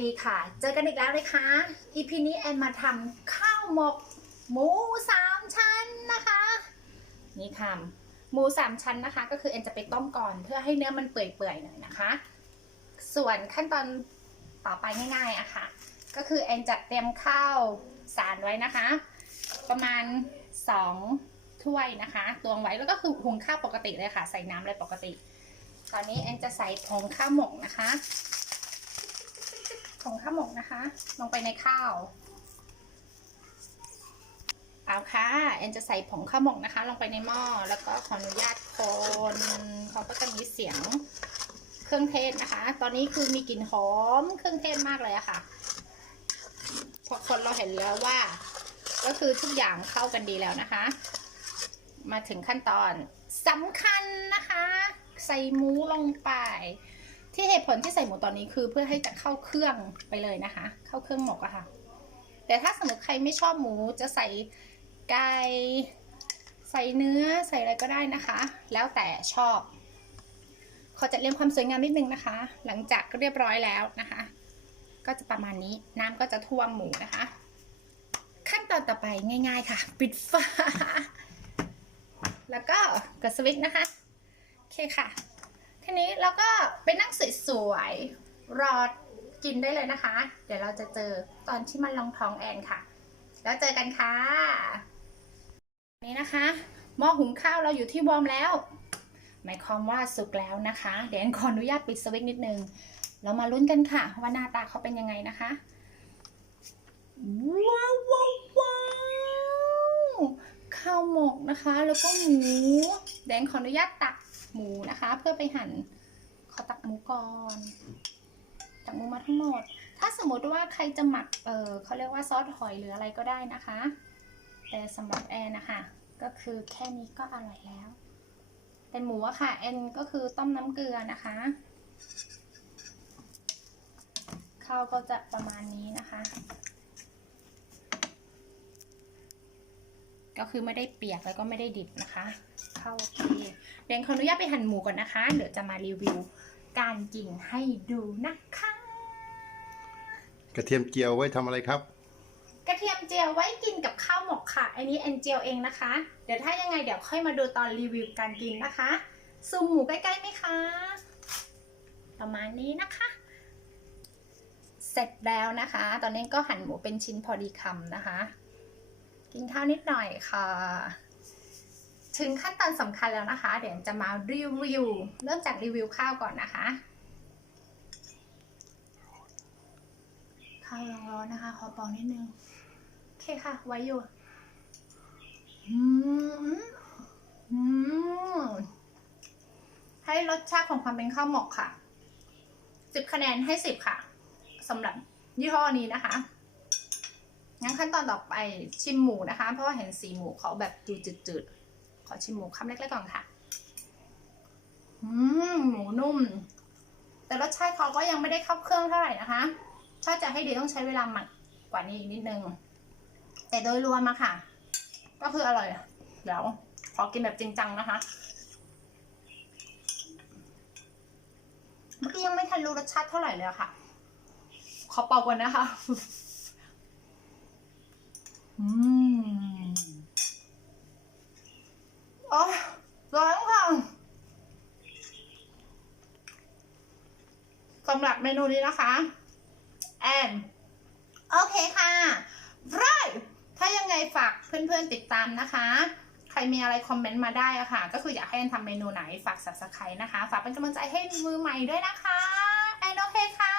ดีค่ะ เจอกันอีกแล้วเลยค่ะ EP นี้แอนมาทำข้าวหมก หมูสามชั้นนะคะ นี่ค่ะหมูสามชั้นนะคะ ก็คือแอนจะไปต้มก่อนเพื่อให้เนื้อมันเปื่อยๆหน่อยนะคะ ส่วนขั้นตอนต่อไปง่ายๆอะค่ะ ก็คือแอนจะเตรียมข้าวสารไว้นะคะ ประมาณ2ถ้วยนะคะตวงไว้แล้วก็คือหุงข้าวปกติเลยค่ะ ใส่น้ำเลยปกติ ตอนนี้แอนจะใส่ผงข้าวหมกนะคะ ผงข้าวหมกนะคะ ลงไปในข้าวเอาค่ะแอนจะใส่ผงข้าวหมกนะคะ ลงไปในหม้อแล้วก็ขออนุญาตคนเขาก็จะมีเสียงเครื่องเทศนะคะ ตอนนี้คือมีกลิ่นหอมเครื่องเทศมากเลยอะค่ะพอคนเราเห็นแล้วว่า ก็คือทุกอย่างเข้ากันดีแล้วนะคะ มาถึงขั้นตอนสำคัญนะคะ ใส่หมูลงไป ที่เหตุผลที่ใส่หมูตอนนี้คือเพื่อให้จะเข้าเครื่องไปเลยนะคะ เข้าเครื่องหมกอะค่ะ แต่ถ้าสมมติใครไม่ชอบหมูจะใส่ไก่ใส่เนื้อใส่อะไรก็ได้นะคะ แล้วแต่ชอบ ขอจัดเรียงความสวยงามนิดนึงนะคะ หลังจากเรียบร้อยแล้วนะคะ ก็จะประมาณนี้น้ำก็จะท่วมหมูนะคะ ขั้นตอนต่อไปง่าย ๆ ค่ะ ปิดฝาแล้วก็กดสวิตช์นะคะ โอเคค่ะ ทีนี้เราก็ไปนั่งสวยๆรอกินได้เลยนะคะ เดี๋ยวเราจะเจอตอนที่มันลองท้องแอนค่ะ แล้วเจอกันค่ะ นี่นะคะหม้อหุงข้าวเราอยู่ที่วอร์มแล้ว หมายความว่าสุกแล้วนะคะ เดี๋ยวแอนขออนุญาตปิดสวิตช์นิดนึง เรามาลุ้นกันค่ะ ว่าหน้าตาเขาเป็นยังไงนะคะว้าวว้าวว้าวข้าวหมกนะคะ แล้วก็หมูแดงขออนุญาตตัก หมูนะคะ เพื่อไปหั่นขอตักหมูก่อนตักหมูมาทั้งหมด ถ้าสมมติว่าใครจะหมักเออเขาเรียกว่าซอสหอยหรืออะไรก็ได้นะคะ แต่สำหรับแอนนะคะก็คือแค่นี้ก็อร่อยแล้วแต่หมูอะค่ะแอนก็คือต้มน้ำเกลือนะคะข้าวก็จะประมาณนี้นะคะ ก็คือไม่ได้เปียกแล้วก็ไม่ได้ดิบนะคะ ข้าวโอเคเดี๋ยวขออนุญาตไปหั่นหมูก่อนนะคะ เดี๋ยวจะมารีวิวการกินให้ดูนะคะ กระเทียมเจียวไว้ทำอะไรครับ กระเทียมเจียวไว้กินกับข้าวหมกค่ะ อันนี้แอนเจียวเองนะคะ เดี๋ยวถ้ายังไงเดี๋ยวค่อยมาดูตอนรีวิวการกินนะคะ ซูมหมูใกล้ๆไหมคะ ประมาณนี้นะคะ เสร็จแล้วนะคะ ตอนนี้ก็หั่นหมูเป็นชิ้นพอดีคำนะคะ กินข้าวนิดหน่อยค่ะ ถึงขั้นตอนสำคัญแล้วนะคะ เดี๋ยวจะมารีวิว เริ่มจากรีวิวข้าวก่อนนะคะ ข้าวร้อนๆนะคะ ขอเปองนิดนึง โอเคค่ะ ไว้อยู่อืมอืมให้รสชาติของความเป็นข้าวหมกค่ะ สิบคะแนนให้สิบค่ะสำหรับยี่ห้อนี้นะคะงั้นขั้นตอนต่อไปชิมหมูนะคะ เพราะว่าเห็นสีหมูเขาแบบดูจืดๆ ขอชิมหมูคำเล็กๆก่อนค่ะ อืมหมูนุ่ม แต่รสชาติเขาก็ยังไม่ได้เข้าเครื่องเท่าไหร่นะคะ ถ้าจะให้ดีต้องใช้เวลาหมักกว่านี้อีกนิดนึง แต่โดยรวมอะค่ะ ก็คืออร่อย เดี๋ยวขอกินแบบจริงจังนะคะ เมื่อกี้ยังไม่ทันรู้รสชาติเท่าไหร่เลยค่ะ ขอเป่าก่อนนะคะ อืมอ๋อ ร้อนค่ะสำหรับเมนูนี้นะคะ แอนโอเคค่ะไรถ้ายังไงฝากเพื่อนๆติดตามนะคะ ใครมีอะไรคอมเมนต์มาได้อะค่ะ ก็คืออยากให้แอนทำเมนูไหนฝาก subscribe นะคะ ฝากเป็นกำลังใจให้มือใหม่ด้วยนะคะ แอนโอเคค่ะ